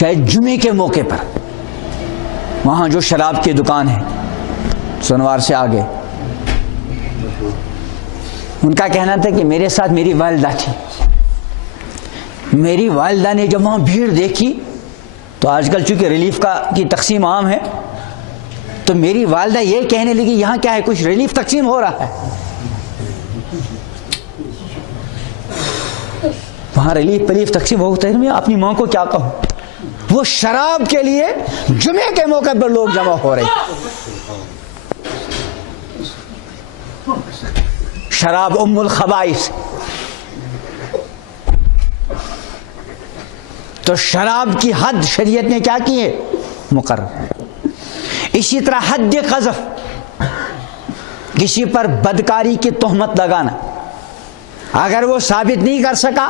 شاید جمعے کے موقع پر وہاں جو شراب کی دکان ہے سنوار سے آگے، ان کا کہنا تھا کہ میرے ساتھ میری والدہ تھی، میری والدہ نے جب وہاں بھیڑ دیکھی تو آج کل چونکہ ریلیف کی تقسیم عام ہے، تو میری والدہ یہ کہنے لگی یہاں کیا ہے، کچھ ریلیف تقسیم ہو رہا ہے۔ وہاں ریلیف تقسیم ہوتا ہے، میں اپنی ماں کو کیا کہوں، وہ شراب کے لیے جمعے کے موقع پر لوگ جمع ہو رہے ہیں۔ شراب ام الخبائث، تو شراب کی حد شریعت نے کیا کی ہے، مقرر۔ اسی طرح حد قذف، کسی پر بدکاری کی تہمت لگانا، اگر وہ ثابت نہیں کر سکا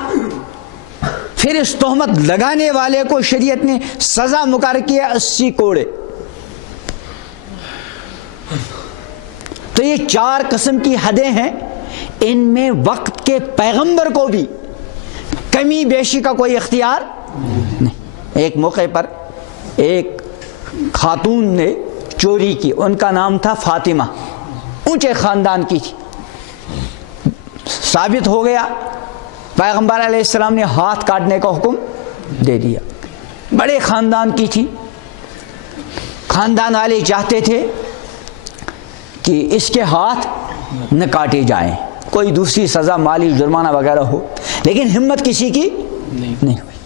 پھر اس تہمت لگانے والے کو شریعت نے سزا مقرر کی 80 کوڑے۔ تو یہ 4 قسم کی حدیں ہیں، ان میں وقت کے پیغمبر کو بھی کمی بیشی کا کوئی اختیار نہیں۔ ایک موقع پر ایک خاتون نے چوری کی، ان کا نام تھا فاطمہ، اونچے خاندان کی تھی، ثابت ہو گیا، پیغمبر علیہ السلام نے ہاتھ کاٹنے کا حکم دے دیا۔ بڑے خاندان کی تھی، خاندان والے چاہتے تھے کہ اس کے ہاتھ نہ کاٹے جائیں، کوئی دوسری سزا مالی جرمانہ وغیرہ ہو، لیکن ہمت کسی کی نہیں ہوئی۔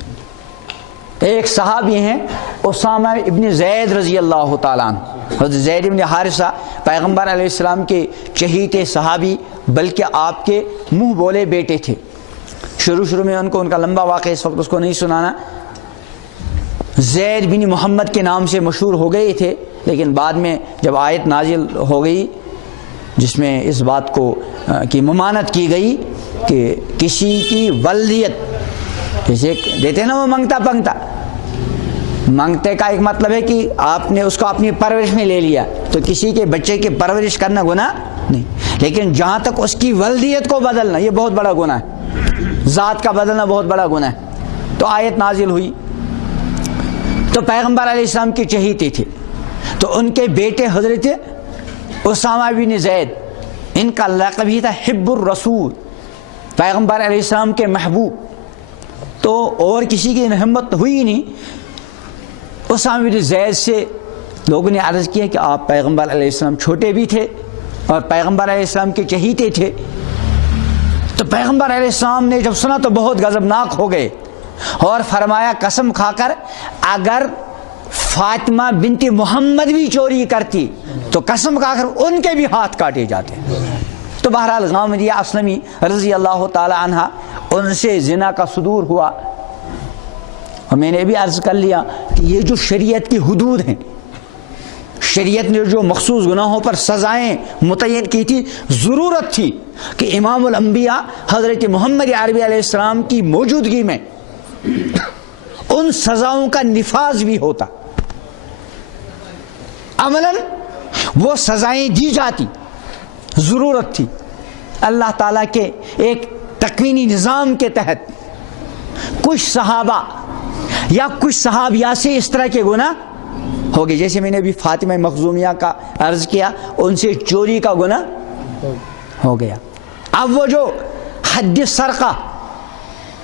ایک صحابی ہیں اسامہ ابن زید رضی اللہ تعالیٰ عنہ، حضرت زید ابن حارثہ پیغمبر علیہ السلام کے چہیتے صحابی، بلکہ آپ کے منہ بولے بیٹے تھے۔ شروع میں ان کا لمبا واقعہ اس وقت اس کو نہیں سنانا، زید بن محمد کے نام سے مشہور ہو گئے تھے، لیکن بعد میں جب آیت نازل ہو گئی جس میں اس بات کو کی ممانعت کی گئی کہ کسی کی ولدیت، جیسے دیتے ہیں نا وہ منگتا پنگتا، منگتے کا ایک مطلب ہے کہ آپ نے اس کو اپنی پرورش میں لے لیا، تو کسی کے بچے کی پرورش کرنا گناہ نہیں، لیکن جہاں تک اس کی ولدیت کو بدلنا یہ بہت بڑا گناہ ہے، ذات کا بدلنا بہت بڑا گناہ ہے۔ تو آیت نازل ہوئی، تو پیغمبر علیہ السلام کے چہیتے تھے، تو ان کے بیٹے حضرت اسامہ بن زید، ان کا لقب ہی تھا حب الرسول، پیغمبر علیہ السلام کے محبوب، تو اور کسی کی ہمت ہوئی نہیں۔ اسامہ بن زید سے لوگوں نے عرض کیا کہ آپ پیغمبر علیہ السلام چھوٹے بھی تھے اور پیغمبر علیہ السلام کے چہیتے تھے، تو پیغمبر علیہ السلام نے جب سنا تو بہت غضبناک ہو گئے اور فرمایا قسم کھا کر اگر فاطمہ بنت محمد بھی چوری کرتی تو قسم کھا کر ان کے بھی ہاتھ کاٹے جاتے۔ تو بہرحال غامدیہ اسلمی رضی اللہ تعالی عنہ، ان سے زنا کا صدور ہوا، اور میں نے بھی عرض کر لیا کہ یہ جو شریعت کی حدود ہیں، شریعت نے جو مخصوص گناہوں پر سزائیں متعین کی تھی، ضرورت تھی کہ امام الانبیاء حضرت محمد عربی علیہ السلام کی موجودگی میں ان سزاؤں کا نفاذ بھی ہوتا، عملاً وہ سزائیں دی جاتی، ضرورت تھی۔ اللہ تعالیٰ کے ایک تکوینی نظام کے تحت کچھ صحابہ یا کچھ صحابیہ سے اس طرح کے گناہ ہو گئے، جیسے میں نے ابھی فاطمہ مخزومیہ کا عرض کیا، ان سے چوری کا گناہ ہو گیا۔ اب وہ جو حد سرقہ،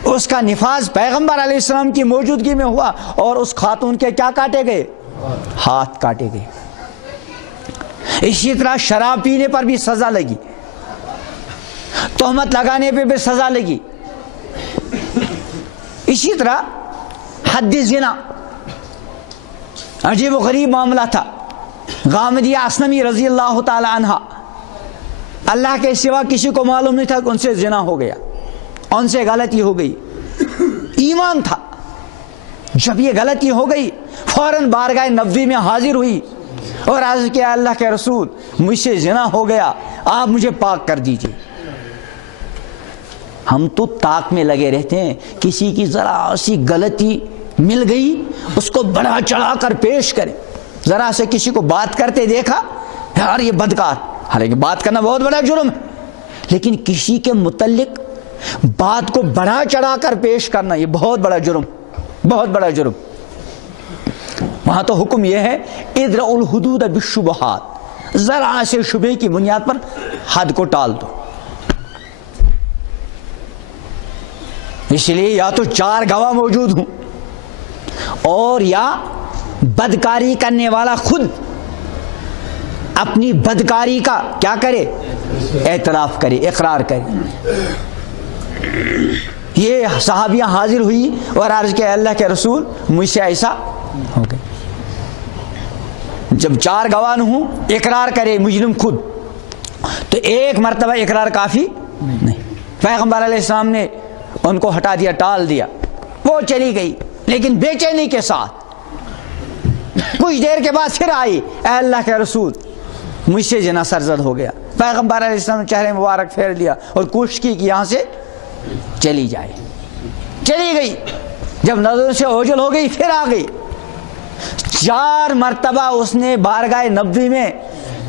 اس کا نفاذ پیغمبر علیہ السلام کی موجودگی میں ہوا، اور اس خاتون کے کیا کاٹے گئے، ہاتھ کاٹے گئے۔ اسی طرح شراب پینے پر بھی سزا لگی، تہمت لگانے پہ بھی سزا لگی۔ اسی طرح حد زنا، عجیب و غریب معاملہ تھا۔ غامدیہ اسلمی رضی اللہ تعالی عنہ، اللہ کے سوا کسی کو معلوم نہیں تھا کہ ان سے زنا ہو گیا، ان سے غلطی ہو گئی، ایمان تھا۔ جب یہ غلطی ہو گئی فوراً بارگاہ نبوی میں حاضر ہوئی اور عرض کیا اللہ کے رسول مجھ سے زنا ہو گیا، آپ مجھے پاک کر دیجئے۔ ہم تو طاق میں لگے رہتے ہیں، کسی کی ذرا سی غلطی مل گئی اس کو بڑا چڑھا کر پیش کرے، ذرا سے کسی کو بات کرتے دیکھا یار یہ بدکار، حالانکہ بات کرنا بہت بڑا جرم ہے، لیکن کسی کے متعلق بات کو بڑا چڑھا کر پیش کرنا یہ بہت بڑا جرم، بہت بڑا جرم۔ وہاں تو حکم یہ ہے ادرؤ الحدود بالشبہات، ذرا سے شبے کی بنیاد پر حد کو ٹال دو. اس لیے یا تو 4 گواہ موجود ہوں اور یا بدکاری کرنے والا خود اپنی بدکاری کا کیا کرے، اعتراف کرے، اقرار کرے. یہ صحابیہ حاضر ہوئی اور عرض کیا اللہ کے رسول مجھ سے ایسا ہو گیا. جب 4 گواہ ہوں اقرار کرے مجرم خود تو ایک مرتبہ اقرار کافی نہیں. پیغمبر علیہ السلام نے ان کو ہٹا دیا، ٹال دیا، وہ چلی گئی لیکن بے چینی کے ساتھ. کچھ دیر کے بعد پھر آئی، اے اللہ کے رسول مجھ سے زنا سرزد ہو گیا. پیغمبر علیہ السلام نے چہرے مبارک پھیر لیا اور کوشش کی کہ یہاں سے چلی جائے. چلی گئی، جب نظر سے اوجھل ہو گئی پھر آ گئی. 4 مرتبہ اس نے بارگاہ نبوی میں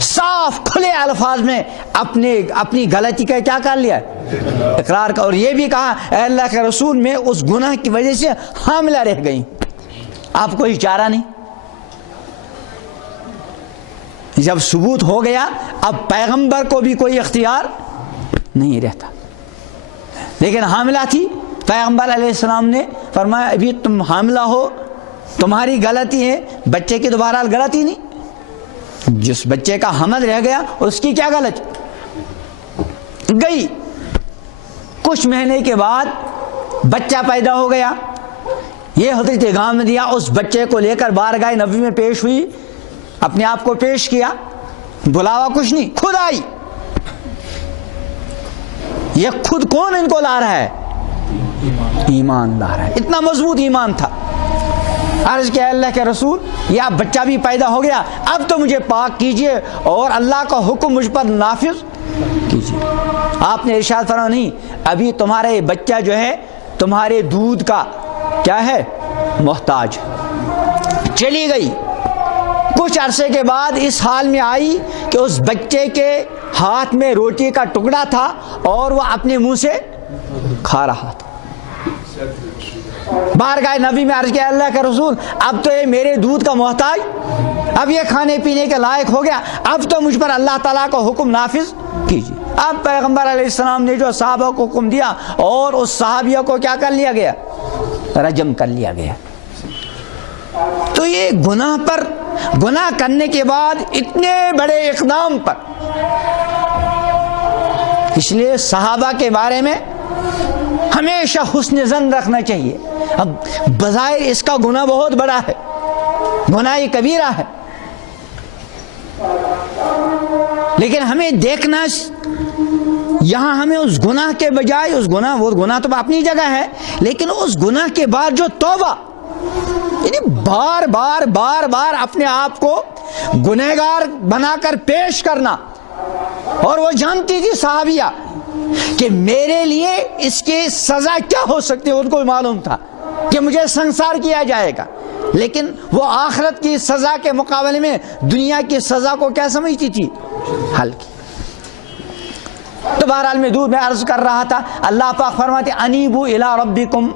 صاف کھلے الفاظ میں اپنی غلطی کا کیا کر لیا، اقرار کا. اور یہ بھی کہا اے اللہ کے رسول میں اس گناہ کی وجہ سے حاملہ رہ گئی. آپ کوئی چارہ نہیں. جب ثبوت ہو گیا اب پیغمبر کو بھی کوئی اختیار نہیں رہتا. لیکن حاملہ تھی، پیغمبر علیہ السلام نے فرمایا ابھی تم حاملہ ہو، تمہاری غلطی ہے، بچے کی دوبارہ غلطی نہیں. جس بچے کا حمل رہ گیا اس کی کیا غلط گئی. کچھ مہینے کے بعد بچہ پیدا ہو گیا. یہ حضرت غامدیہ اس بچے کو لے کر بارگاہ نبوی میں پیش ہوئی، اپنے آپ کو پیش کیا، بلاوا کچھ نہیں، خود آئی. یہ خود کون ان کو لا رہا ہے؟ ایمان لا رہا ہے. اتنا مضبوط ایمان تھا. عرض کیا اللہ کے رسول یہ بچہ بھی پیدا ہو گیا، اب تو مجھے پاک کیجئے اور اللہ کا حکم مجھ پر نافذ کیجئے. آپ نے ارشاد فرمایا نہیں، ابھی تمہارا یہ بچہ جو ہے تمہارے دودھ کا کیا ہے، محتاج. چلی گئی. کچھ عرصے کے بعد اس حال میں آئی کہ اس بچے کے ہاتھ میں روٹی کا ٹکڑا تھا اور وہ اپنے منہ سے کھا رہا تھا. بارگاہ نبی میں عرض کیا اللہ کے رسول اب تو یہ میرے دودھ کا محتاج، اب یہ کھانے پینے کے لائق ہو گیا، اب تو مجھ پر اللہ تعالیٰ کا حکم نافذ کیجیے. اب پیغمبر علیہ السلام نے جو صحابہ کو حکم دیا اور اس صحابیہ کو کیا کر لیا گیا، رجم کر لیا گیا. تو یہ گناہ پر گناہ کرنے کے بعد اتنے بڑے اقدام پر، اس لیے صحابہ کے بارے میں ہمیشہ حسن ظن رکھنا چاہیے. اب بظاہر اس کا گناہ بہت بڑا ہے، گناہ کبیرہ ہے، لیکن ہمیں دیکھنا یہاں ہمیں اس گناہ کے بجائے وہ گناہ تو اپنی جگہ ہے، لیکن اس گناہ کے بعد جو توبہ، یعنی بار بار اپنے آپ کو گنہگار بنا کر پیش کرنا. اور وہ جانتی تھی صحابیہ کہ میرے لیے اس کی سزا کیا ہو سکتی ہے. ان کو معلوم تھا کہ مجھے سنسار کیا جائے گا، لیکن وہ آخرت کی سزا کے مقابلے میں دنیا کی سزا کو کیا سمجھتی تھی، ہلکی. تو بہرحال میں عرض کر رہا تھا، اللہ پاک فرماتے انیبو الی ربکم،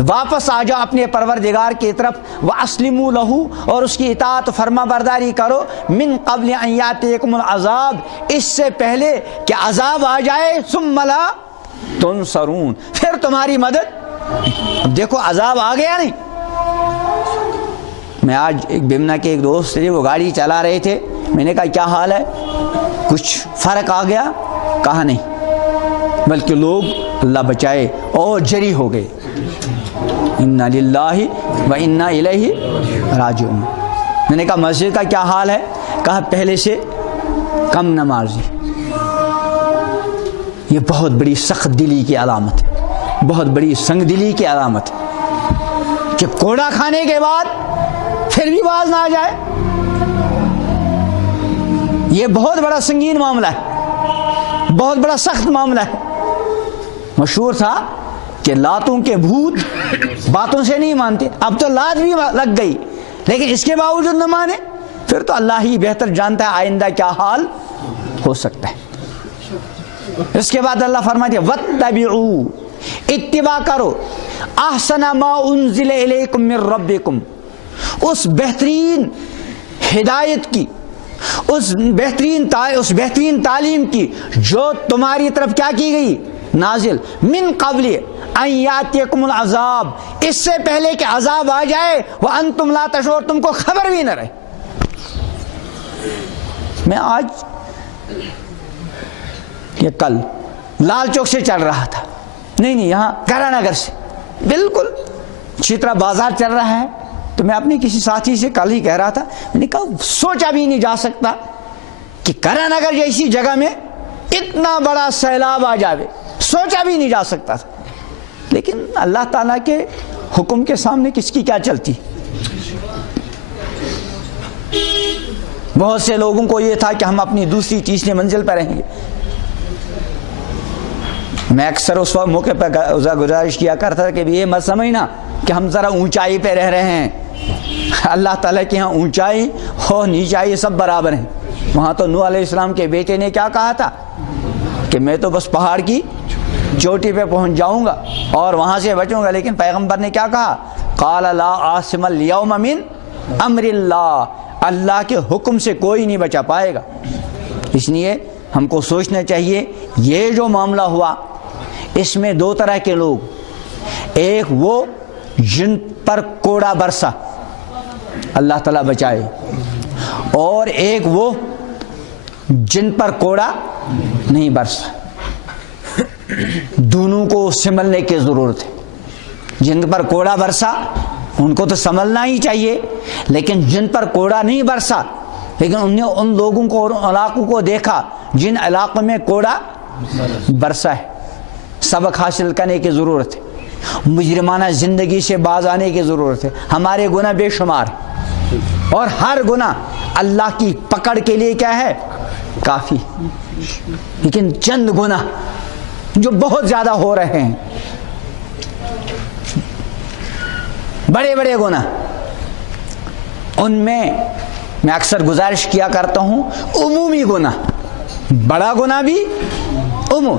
واپس آ جاؤ اپنے پروردگار کی طرف، واسلموا لہ، اور اس کی اطاعت فرما برداری کرو، من قبل ان یاتیکم العذاب، اس سے پہلے کہ عذاب آ جائے، ثم لا تنصرون، پھر تمہاری مدد. اب دیکھو عذاب آ گیا نہیں. میں آج ایک بیمنا کے ایک دوست تھے، وہ گاڑی چلا رہے تھے، میں نے کہا کیا حال ہے، کچھ فرق آ گیا؟ کہا نہیں، بلکہ لوگ اللہ بچائے اور جری ہو گئے. انا للہ و انا الیہ راجعون. میں نے کہا مسجد کا کیا حال ہے؟ کہا پہلے سے کم نمازی. یہ بہت بڑی سخت دلی کی علامت ہے، بہت بڑی سنگ دلی کی علامت ہے کہ کوڑا کھانے کے بعد پھر بھی باز نہ آ جائے. یہ بہت بڑا سنگین معاملہ ہے، بہت بڑا سخت معاملہ ہے. مشہور تھا کہ لاتوں کے بھوت باتوں سے نہیں مانتے. اب تو لات بھی لگ گئی لیکن اس کے باوجود نہ مانے، پھر تو اللہ ہی بہتر جانتا ہے آئندہ کیا حال ہو سکتا ہے. اس کے بعد اللہ فرماتے ہیں وَاتَّبِعُوا، اتباع کرو، احسن ما انزل الیکم من ربکم، اس بہترین ہدایت کی، اس بہترین تعلیم کی جو تمہاری طرف کیا کی گئی؟ نازل، من قبل ان یاتیکم العذاب، اس سے پہلے کہ عذاب آ جائے، وانتم لا تشعرون، تم کو خبر بھی نہ رہے۔ میں آج یہ کل لال چوک سے چل رہا تھا، نہیں یہاں کرا نگر سے، بالکل چترا بازار چل رہا ہے، تو میں اپنے کسی ساتھی سے کل ہی کہہ رہا تھا، میں نے کہا سوچا بھی نہیں جا سکتا کہ کرا نگر جیسی جگہ میں اتنا بڑا سیلاب آ جاوے، سوچا بھی نہیں جا سکتا تھا، لیکن اللہ تعالیٰ کے حکم کے سامنے کس کی کیا چلتی۔ بہت سے لوگوں کو یہ تھا کہ ہم اپنی دوسری تیسری منزل پر رہیں گے۔ میں اکثر اس وقت موقع پر گزارش کیا کرتا تھا کہ یہ مت سمجھنا کہ ہم ذرا اونچائی پہ رہ رہے ہیں، اللہ تعالیٰ کے ہاں اونچائی اور نیچائی سب برابر ہیں۔ وہاں تو نوح علیہ السلام کے بیٹے نے کیا کہا تھا کہ میں تو بس پہاڑ کی چوٹی پہ پہنچ جاؤں گا اور وہاں سے بچوں گا، لیکن پیغمبر نے کیا کہا؟ قال لا عاصم اليوم من امر اللہ، اللہ کے حکم سے کوئی نہیں بچا پائے گا۔ اس لیے ہم کو سوچنا چاہیے یہ جو معاملہ ہوا اس میں دو طرح کے لوگ، ایک وہ جن پر کوڑا برسا، اللہ تعالیٰ بچائے، اور ایک وہ جن پر کوڑا نہیں برسا۔ دونوں کو سنبھلنے کی ضرورت ہے۔ جن پر کوڑا برسا ان کو تو سنبھلنا ہی چاہیے، لیکن جن پر کوڑا نہیں برسا، لیکن انہوں نے ان لوگوں کو اور علاقوں کو دیکھا جن علاقوں میں کوڑا برسا ہے، سبق حاصل کرنے کی ضرورت ہے، مجرمانہ زندگی سے باز آنے کی ضرورت ہے۔ ہمارے گناہ بے شمار ہیں اور ہر گناہ اللہ کی پکڑ کے لیے کیا ہے؟ کافی، لیکن چند گناہ جو بہت زیادہ ہو رہے ہیں، بڑے بڑے گناہ، ان میں اکثر گزارش کیا کرتا ہوں عمومی گناہ، بڑا گناہ بھی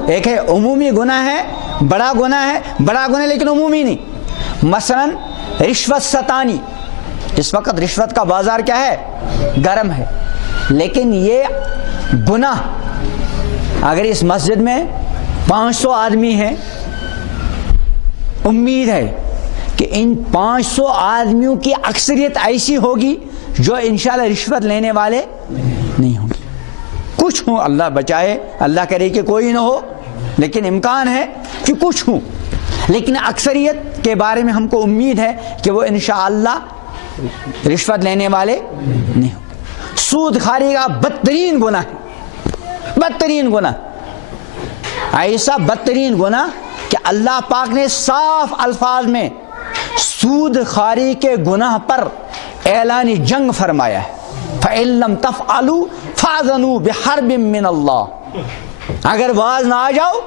ایک ہے، عمومی گناہ ہے، بڑا گناہ ہے، بڑا گناہ لیکن عمومی نہیں۔ مثلا رشوت ستانی، اس وقت رشوت کا بازار کیا ہے؟ گرم ہے، لیکن یہ گناہ اگر اس مسجد میں 500 آدمی ہیں، امید ہے کہ ان 500 آدمیوں کی اکثریت ایسی ہوگی جو انشاءاللہ رشوت لینے والے نہیں ہوں گے۔ کچھ ہوں، اللہ بچائے، اللہ کرے کہ کوئی نہ ہو، لیکن امکان ہے کہ کچھ ہوں، لیکن اکثریت کے بارے میں ہم کو امید ہے کہ وہ انشاءاللہ رشوت لینے والے نہیں ہوں گے۔ سود خواری کا بدترین گناہ ہے، بدترین گناہ، ایسا بدترین گناہ کہ اللہ پاک نے صاف الفاظ میں سود خواری کے گناہ پر اعلان جنگ فرمایا ہے۔ فَإِن لَّمْ تَفْعَلُوا فَأْذَنُوا بِحَرْبٍ مِّنَ اللَّهِ، اگر باز نہ آ جاؤ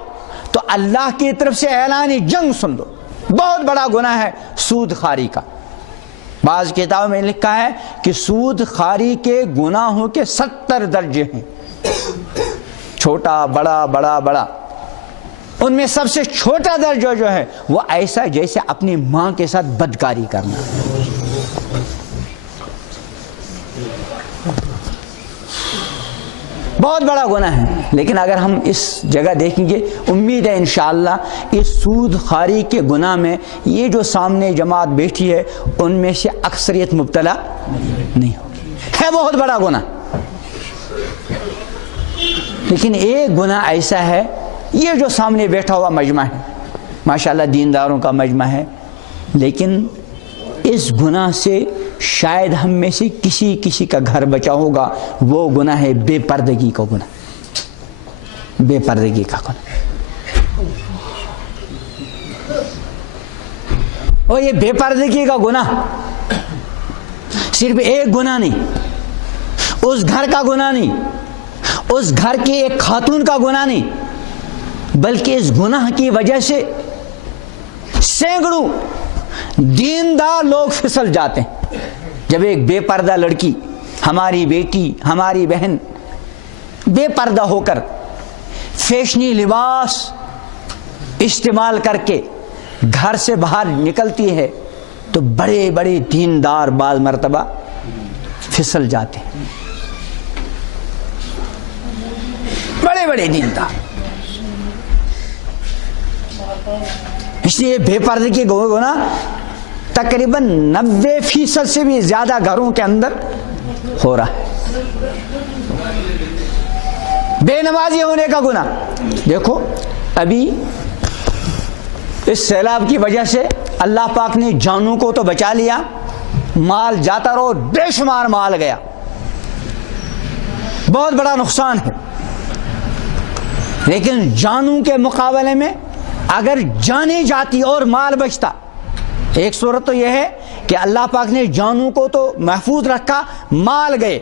تو اللہ کی طرف سے اعلان جنگ سن لو۔ بہت بڑا گناہ ہے سود خواری کا۔ بعض کتابوں میں لکھا ہے کہ سود خواری کے گناہوں کے 70 درجے ہیں، چھوٹا بڑا بڑا بڑا، ان میں سب سے چھوٹا درجہ جو ہے وہ ایسا جیسے اپنی ماں کے ساتھ بدکاری کرنا۔ بہت بڑا گناہ ہے، لیکن اگر ہم اس جگہ دیکھیں گے، امید ہے انشاءاللہ اس سود خواری کے گناہ میں یہ جو سامنے جماعت بیٹھی ہے ان میں سے اکثریت مبتلا نہیں ہوگی۔ ہے بہت بڑا گناہ، لیکن ایک گناہ ایسا ہے، یہ جو سامنے بیٹھا ہوا مجمع ہے، ماشاءاللہ دینداروں کا مجمع ہے، لیکن اس گناہ سے شاید ہم میں سے کسی کا گھر بچا ہوگا، وہ گناہ ہے بے پردگی کا گناہ، بے پردگی کا گناہ۔ اور یہ بے پردگی کا گناہ صرف ایک گناہ نہیں، اس گھر کا گناہ نہیں، اس گھر کی ایک خاتون کا گناہ نہیں، بلکہ اس گناہ کی وجہ سے سینکڑوں دیندار لوگ پھسل جاتے ہیں۔ جب ایک بے پردہ لڑکی، ہماری بیٹی، ہماری بہن بے پردہ ہو کر فیشنی لباس استعمال کر کے گھر سے باہر نکلتی ہے، تو بڑے بڑے دیندار بعض مرتبہ پھسل جاتے ہیں، بڑے بڑے دیندار۔ اس لیے بے پردگی گناہ تقریباً 90% سے بھی زیادہ گھروں کے اندر ہو رہا ہے۔ بے نمازی ہونے کا گناہ، دیکھو ابھی اس سیلاب کی وجہ سے اللہ پاک نے جانوں کو تو بچا لیا، مال جاتا رہو، بے شمار مال گیا، بہت بڑا نقصان ہے۔ لیکن جانوں کے مقابلے میں اگر جانیں جاتی اور مال بچتا، ایک صورت تو یہ ہے کہ اللہ پاک نے جانوں کو تو محفوظ رکھا، مال گئے۔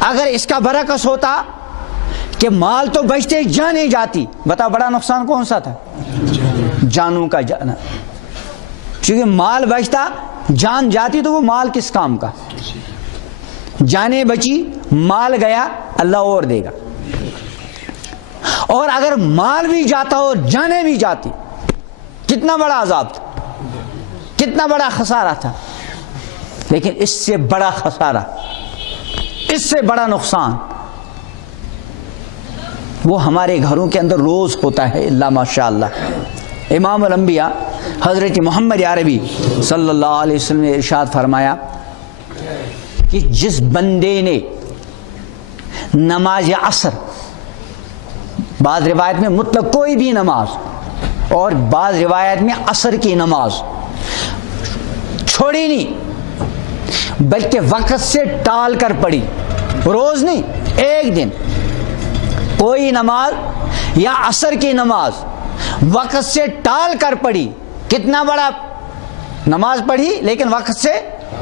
اگر اس کا برعکس ہوتا کہ مال تو بچتے جانیں جاتی، بتا بڑا نقصان کون سا تھا؟ جانوں کا جانا۔ چونکہ مال بچتا جان جاتی تو وہ مال کس کام کا؟ جانیں بچی مال گیا، اللہ اور دے گا۔ اور اگر مال بھی جاتا اور جانیں بھی جاتی، کتنا بڑا عذاب تھا، کتنا بڑا خسارہ تھا۔ لیکن اس سے بڑا خسارہ، اس سے بڑا نقصان وہ ہمارے گھروں کے اندر روز ہوتا ہے، اللہ ماشاء اللہ۔ امام الانبیاء حضرت محمد عربی صلی اللہ علیہ وسلم نے ارشاد فرمایا کہ جس بندے نے نماز عصر، بعض روایت میں مطلق کوئی بھی نماز اور بعض روایت میں عصر کی نماز چھوڑی نہیں بلکہ وقت سے ٹال کر پڑھی، روز نہیں ایک دن کوئی نماز یا عصر کی نماز وقت سے ٹال کر پڑھی، کتنا بڑا نماز پڑھی لیکن وقت سے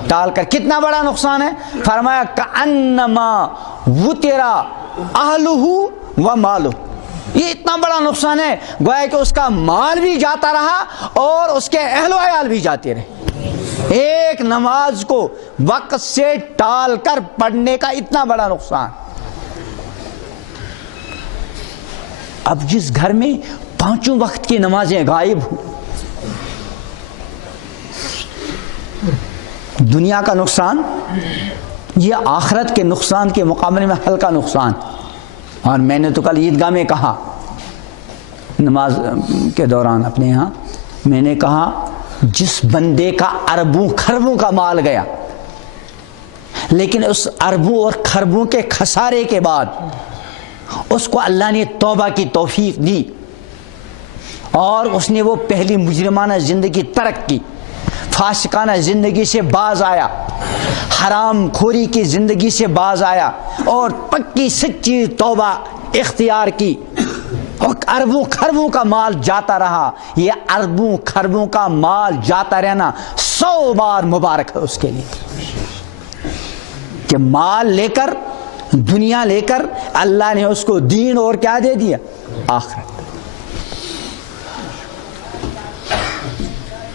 ٹال کر، کتنا بڑا نقصان ہے؟ فرمایا کأنما وطر اہلہ و مالہ، یہ اتنا بڑا نقصان ہے گویا کہ اس کا مال بھی جاتا رہا اور اس کے اہل و عیال بھی جاتے رہے۔ ایک نماز کو وقت سے ٹال کر پڑھنے کا اتنا بڑا نقصان۔ اب جس گھر میں 5 وقت کی نمازیں غائب ہوں، دنیا کا نقصان یہ آخرت کے نقصان کے مقابلے میں ہلکا نقصان۔ اور میں نے تو کل عیدگاہ میں کہا، نماز کے دوران اپنے یہاں میں نے کہا جس بندے کا اربوں خربوں کا مال گیا لیکن اس اربوں اور خربوں کے خسارے کے بعد اس کو اللہ نے توبہ کی توفیق دی اور اس نے وہ پہلی مجرمانہ زندگی ترک کی، فاسقانہ زندگی سے باز آیا، حرام خوری کی زندگی سے باز آیا اور پکی سچی توبہ اختیار کی، اور اربوں خربوں کا مال جاتا رہا۔ یہ اربوں خربوں کا مال جاتا رہنا 100 بار مبارک ہے اس کے لیے کہ مال لے کر، دنیا لے کر اللہ نے اس کو دین اور کیا دے دیا؟ آخرت۔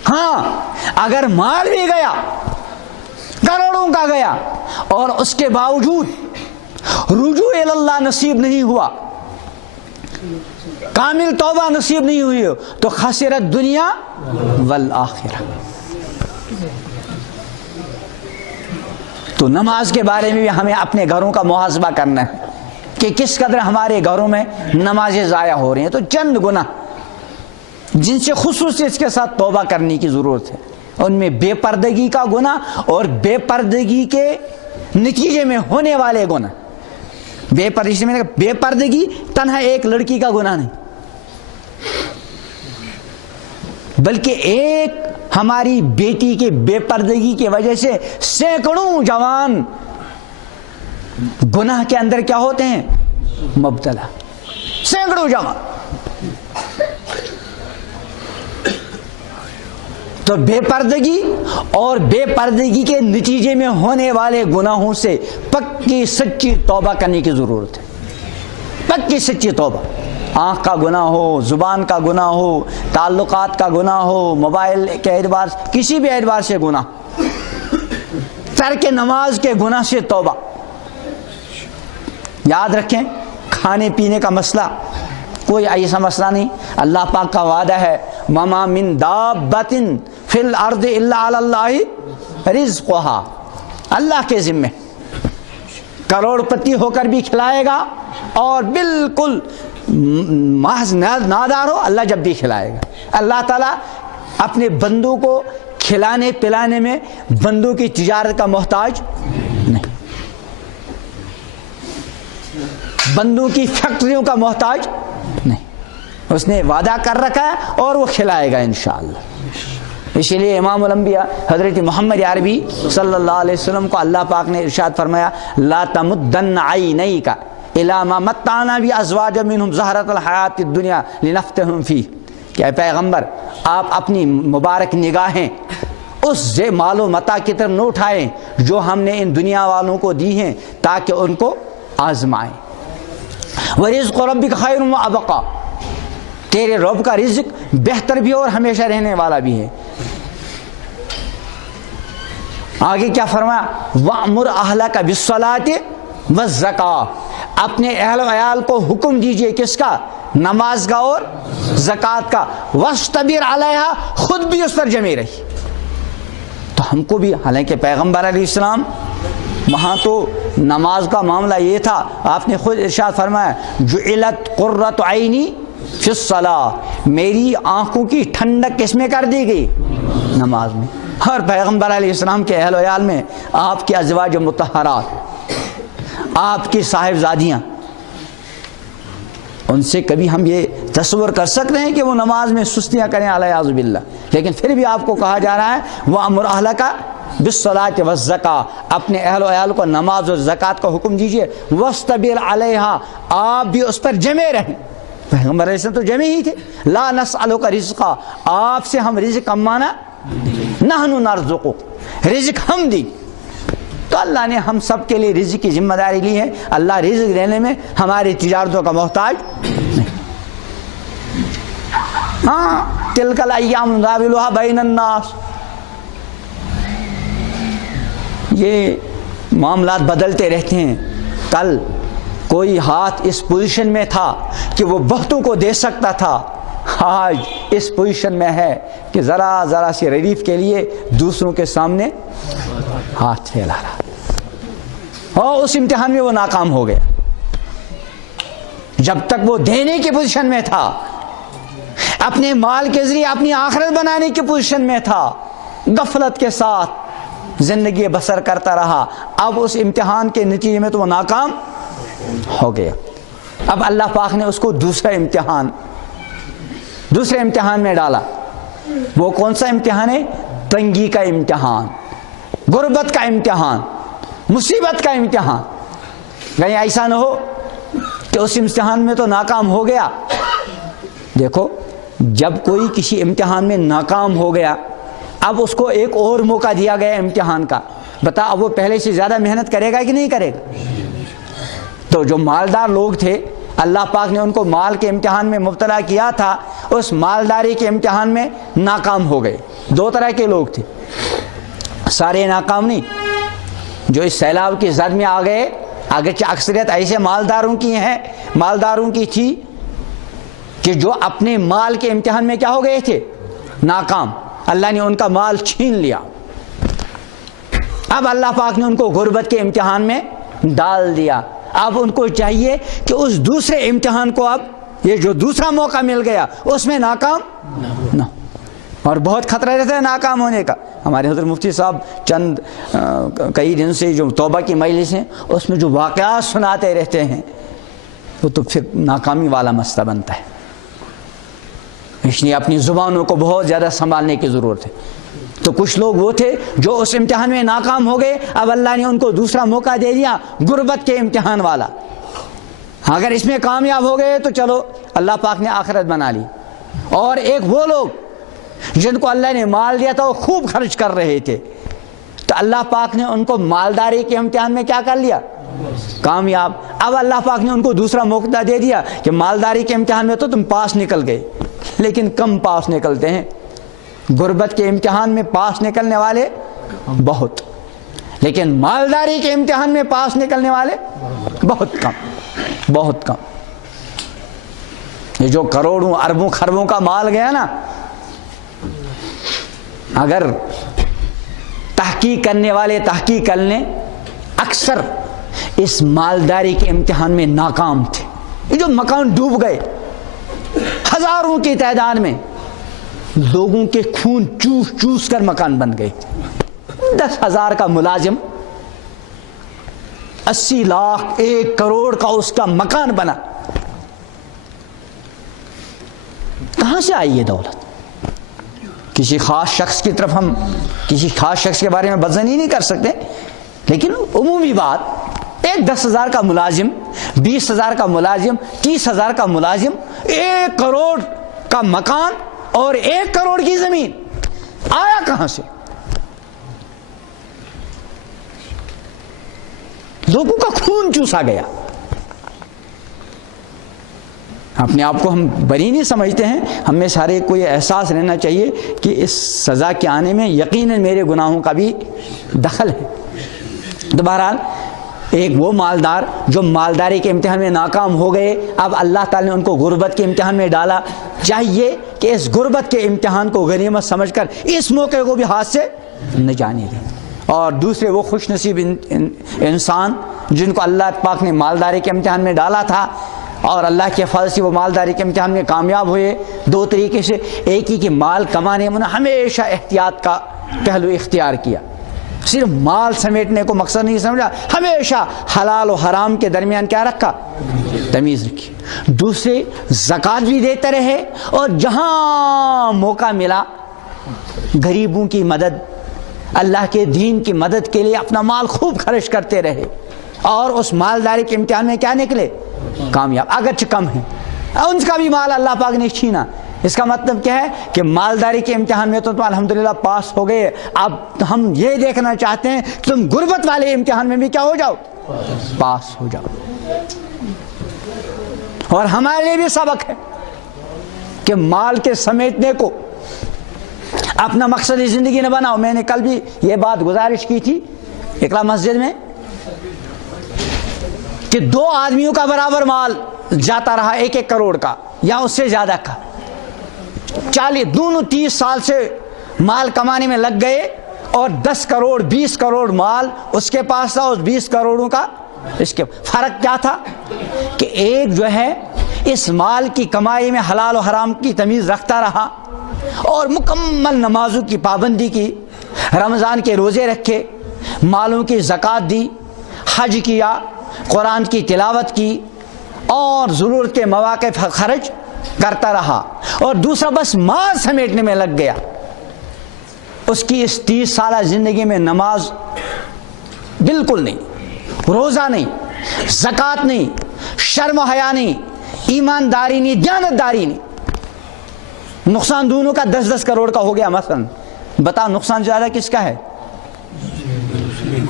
ہاں اگر مال بھی گیا، کروڑوں کا گیا، اور اس کے باوجود رجوع اللہ نصیب نہیں ہوا، کامل توبہ نصیب نہیں ہوئی تو خسرت دنیا والآخرہ۔ تو نماز کے بارے میں بھی ہمیں اپنے گھروں کا محاسبہ کرنا ہے کہ کس قدر ہمارے گھروں میں نمازیں ضائع ہو رہی ہیں۔ تو چند گناہ جن سے خصوصی اس کے ساتھ توبہ کرنے کی ضرورت ہے، ان میں بے پردگی کا گناہ اور بے پردگی کے نتیجے میں ہونے والے گناہ۔ بے پردگی تنہا ایک لڑکی کا گناہ نہیں بلکہ ایک ہماری بیٹی کے بے پردگی کی وجہ سے سینکڑوں جوان گناہ کے اندر کیا ہوتے ہیں؟ مبتلا، سینکڑوں جوان۔ تو بے پردگی اور بے پردگی کے نتیجے میں ہونے والے گناہوں سے پکی سچی توبہ کرنے کی ضرورت ہے، پکی سچی توبہ۔ آنکھ کا گناہ ہو، زبان کا گناہ ہو، تعلقات کا گناہ ہو، موبائل کے اعتبار سے، کسی بھی اعتبار سے گناہ، ترک نماز کے گناہ سے توبہ۔ یاد رکھیں کھانے پینے کا مسئلہ کوئی ایسا مسئلہ نہیں، اللہ پاک کا وعدہ ہے وَمَا مِن دَابَّةٍ فی الارض الا علی اللہ رزقھا، اللہ کے ذمے، کروڑ پتی ہو کر بھی کھلائے گا اور بالکل محض نادار ہو اللہ جب بھی کھلائے گا۔ اللہ تعالیٰ اپنے بندوں کو کھلانے پلانے میں بندوں کی تجارت کا محتاج نہیں، بندوں کی فیکٹریوں کا محتاج نہیں، اس نے وعدہ کر رکھا ہے اور وہ کھلائے گا انشاءاللہ۔ اسی لیے امام الانبیاء حضرت محمد عربی صلی اللہ علیہ وسلم کو اللہ پاک نے ارشاد فرمایا لا تمدن عینیک الی ما متعنا بازواج منہم زہرۃ الحیات الدنیا لنفتنہم فیہ، کہ اے پیغمبر آپ اپنی مبارک نگاہیں اس مال و متاع کی طرف نہ اٹھائیں جو ہم نے ان دنیا والوں کو دی ہیں تاکہ ان کو آزمائیں۔ ورزق ربک خیر وابقی، تیرے رب کا رزق بہتر بھی اور ہمیشہ رہنے والا بھی ہے۔ آگے کیا فرمایا وَأْمُرْ أَهْلَكَ بِالصَّلَاةِ وَالزَّكَاةِ، اپنے اہل و عیال کو حکم دیجئے کس کا؟ نماز کا اور زکوٰۃ کا۔ وَاسْتَبِرْ عَلَيْهَا، خود بھی اس پر جمے رہی۔ تو ہم کو بھی، حالانکہ پیغمبر علیہ السلام وہاں تو نماز کا معاملہ یہ تھا، آپ نے خود ارشاد فرمایا جعلت قرۃ عینی فی الصلاۃ، میری آنکھوں کی ٹھنڈک کس میں کر دی گئی؟ نماز میں۔ اور پیغمبر علیہ السلام کے اہل و عیال میں آپ کی ازواج مطہرات، آپ کی صاحبزادیاں، ان سے کبھی ہم یہ تصور کر سکتے ہیں کہ وہ نماز میں سستیاں کریں علیہ باللہ؟ لیکن پھر بھی آپ کو کہا جا رہا ہے وَأْمُرْ أَهْلَكَ بِالصَّلَاةِ وَالزَّكَاةِ، اپنے اہل و عیال کو نماز اور زکوٰۃ کا حکم دیجئے۔ وَاسْتَبِرْ عَلَيْهَا، آپ بھی اس پر جمے رہیں۔ پیغمبر علیہ السلام تو جمے ہی تھے۔ لَا نَسْأَلُكَ رِزْقًا، آپ سے ہم رزق کمانا، نَحْنُ نَرْزُقُكَ، رزق ہم دی۔ تو اللہ نے ہم سب کے لیے رزق کی ذمہ داری لی ہے، اللہ رزق دینے میں ہماری تجارتوں کا محتاج نہیں۔ ہاں تلک الایام نداولها بین الناس، یہ معاملات بدلتے رہتے ہیں۔ کل کوئی ہاتھ اس پوزیشن میں تھا کہ وہ بہتوں کو دے سکتا تھا، آج اس پوزیشن میں ہے کہ ذرا ذرا سی ریلیف کے لیے دوسروں کے سامنے ہاتھ پھیلا رہا، اور اس امتحان میں وہ ناکام ہو گیا۔ جب تک وہ دینے کی پوزیشن میں تھا، اپنے مال کے ذریعے اپنی آخرت بنانے کی پوزیشن میں تھا، غفلت کے ساتھ زندگی بسر کرتا رہا، اب اس امتحان کے نتیجے میں تو وہ ناکام ہو گیا۔ اب اللہ پاک نے اس کو دوسرے امتحان میں ڈالا۔ وہ کون سا امتحان ہے؟ تنگی کا امتحان، غربت کا امتحان، مصیبت کا امتحان۔ کہیں ایسا نہ ہو کہ اس امتحان میں تو ناکام ہو گیا۔ دیکھو جب کوئی کسی امتحان میں ناکام ہو گیا، اب اس کو ایک اور موقع دیا گیا امتحان کا، بتا اب وہ پہلے سے زیادہ محنت کرے گا کہ نہیں کرے گا؟ تو جو مالدار لوگ تھے اللہ پاک نے ان کو مال کے امتحان میں مبتلا کیا تھا، اس مالداری کے امتحان میں ناکام ہو گئے۔ دو طرح کے لوگ تھے، سارے ناکام نہیں، جو اس سیلاب کی زد میں آ گئے، اگرچہ اکثریت ایسے مالداروں کی تھی کہ جو اپنے مال کے امتحان میں کیا ہو گئے تھے؟ ناکام۔ اللہ نے ان کا مال چھین لیا۔ اب اللہ پاک نے ان کو غربت کے امتحان میں ڈال دیا۔ اب ان کو چاہیے کہ اس دوسرے امتحان کو، اب یہ جو دوسرا موقع مل گیا اس میں ناکام نہ، اور بہت خطرہ رہتا ہے ناکام ہونے کا۔ ہمارے حضرت مفتی صاحب چند کئی دن سے جو توبہ کی مجلس ہیں اس میں جو واقعات سناتے رہتے ہیں، وہ تو پھر ناکامی والا مسئلہ بنتا ہے۔ اس لیے اپنی زبانوں کو بہت زیادہ سنبھالنے کی ضرورت ہے۔ تو کچھ لوگ وہ تھے جو اس امتحان میں ناکام ہو گئے، اب اللہ نے ان کو دوسرا موقع دے دیا غربت کے امتحان والا۔ اگر اس میں کامیاب ہو گئے تو چلو اللہ پاک نے آخرت بنا لی۔ اور ایک وہ لوگ جن کو اللہ نے مال دیا تھا وہ خوب خرچ کر رہے تھے، تو اللہ پاک نے ان کو مالداری کے امتحان میں کیا کر لیا؟ کامیاب۔ اب اللہ پاک نے ان کو دوسرا موقع دے دیا کہ مالداری کے امتحان میں تو تم پاس نکل گئے، لیکن کم پاس نکلتے ہیں۔ غربت کے امتحان میں پاس نکلنے والے بہت، لیکن مالداری کے امتحان میں پاس نکلنے والے بہت کم۔ یہ جو کروڑوں اربوں خربوں کا مال گیا نا، اگر تحقیق کرنے والے تحقیق کر لیں، اکثر اس مالداری کے امتحان میں ناکام تھے. یہ جو مکان ڈوب گئے ہزاروں کی تعداد میں، لوگوں کے خون چوس چوس کر مکان بن گئے. 10,000 کا ملازم 80 لاکھ 1 کروڑ کا اس کا مکان بنا. کہاں سے آئی یہ دولت؟ کسی خاص شخص کی طرف ہم کسی خاص شخص کے بارے میں بدظنی نہیں کر سکتے، لیکن عمومی بات، ایک 10,000 کا ملازم، 20,000 کا ملازم، 30,000 کا ملازم، 1 کروڑ کا مکان اور 1 کروڑ کی زمین آیا کہاں سے؟ لوگوں کا خون چوسا گیا. اپنے آپ کو ہم بری نہیں سمجھتے ہیں، ہمیں سارے کو یہ احساس رہنا چاہیے کہ اس سزا کے آنے میں یقیناً میرے گناہوں کا بھی دخل ہے. تو بہرحال ایک وہ مالدار جو مالداری کے امتحان میں ناکام ہو گئے، اب اللہ تعالیٰ نے ان کو غربت کے امتحان میں ڈالا. چاہیے کہ اس غربت کے امتحان کو غنیمت سمجھ کر اس موقع کو بھی ہاتھ سے نہ جانے دیں. اور دوسرے وہ خوش نصیب انسان جن کو اللہ پاک نے مالداری کے امتحان میں ڈالا تھا اور اللہ کے فضل سے وہ مالداری کے امتحان میں کامیاب ہوئے. 2 طریقے سے، ایک ہی کہ مال کمانے میں ہمیشہ احتیاط کا پہلو اختیار کیا، صرف مال سمیٹنے کو مقصد نہیں سمجھا، ہمیشہ حلال و حرام کے درمیان کیا رکھا؟ تمیز رکھی. دوسرے زکوٰۃ بھی دیتے رہے اور جہاں موقع ملا غریبوں کی مدد، اللہ کے دین کی مدد کے لیے اپنا مال خوب خرچ کرتے رہے اور اس مالداری کے امتحان میں کیا نکلے؟ کامیاب. اگرچہ کم ہیں، ان کا بھی مال اللہ پاک نے چھینا. اس کا مطلب کیا ہے کہ مالداری کے امتحان میں تو تم الحمدللہ پاس ہو گئے. اب ہم یہ دیکھنا چاہتے ہیں کہ تم غربت والے امتحان میں بھی کیا ہو جاؤ؟ پاس ہو جاؤ. اور ہمارے لیے بھی سبق ہے کہ مال کے سمیٹنے کو اپنا مقصد زندگی نہ بناؤ. میں نے کل بھی یہ بات گزارش کی تھی اقلا مسجد میں کہ 2 آدمیوں کا برابر مال جاتا رہا 1-1 کروڑ کا یا اس سے زیادہ کا. 40 دونوں 30 سال سے مال کمانے میں لگ گئے اور 10 کروڑ 20 کروڑ مال اس کے پاس تھا، اس 20 کروڑوں کا اس کے فرق کیا تھا کہ ایک جو ہے اس مال کی کمائی میں حلال و حرام کی تمیز رکھتا رہا اور مکمل نمازوں کی پابندی کی، رمضان کے روزے رکھے، مالوں کی زکوٰۃ دی، حج کیا، قرآن کی تلاوت کی اور ضرورت کے مواقع پر خرچ کرتا رہا. اور دوسرا بس مال سمیٹنے میں لگ گیا. اس کی اس 30 سالہ زندگی میں نماز بالکل نہیں، روزہ نہیں، زکوٰۃ نہیں، شرم و حیا نہیں، ایمانداری نہیں، دیانتداری نہیں. نقصان دونوں کا 10-10 کروڑ کا ہو گیا. مثلا بتا نقصان زیادہ کس کا ہے؟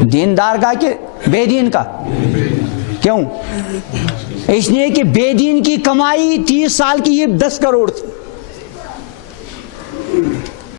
دیندار کا کہ بے دین کا؟ کیوں؟ اس لیے کہ بے دین کی کمائی 30 سال کی یہ 10 کروڑ تھی.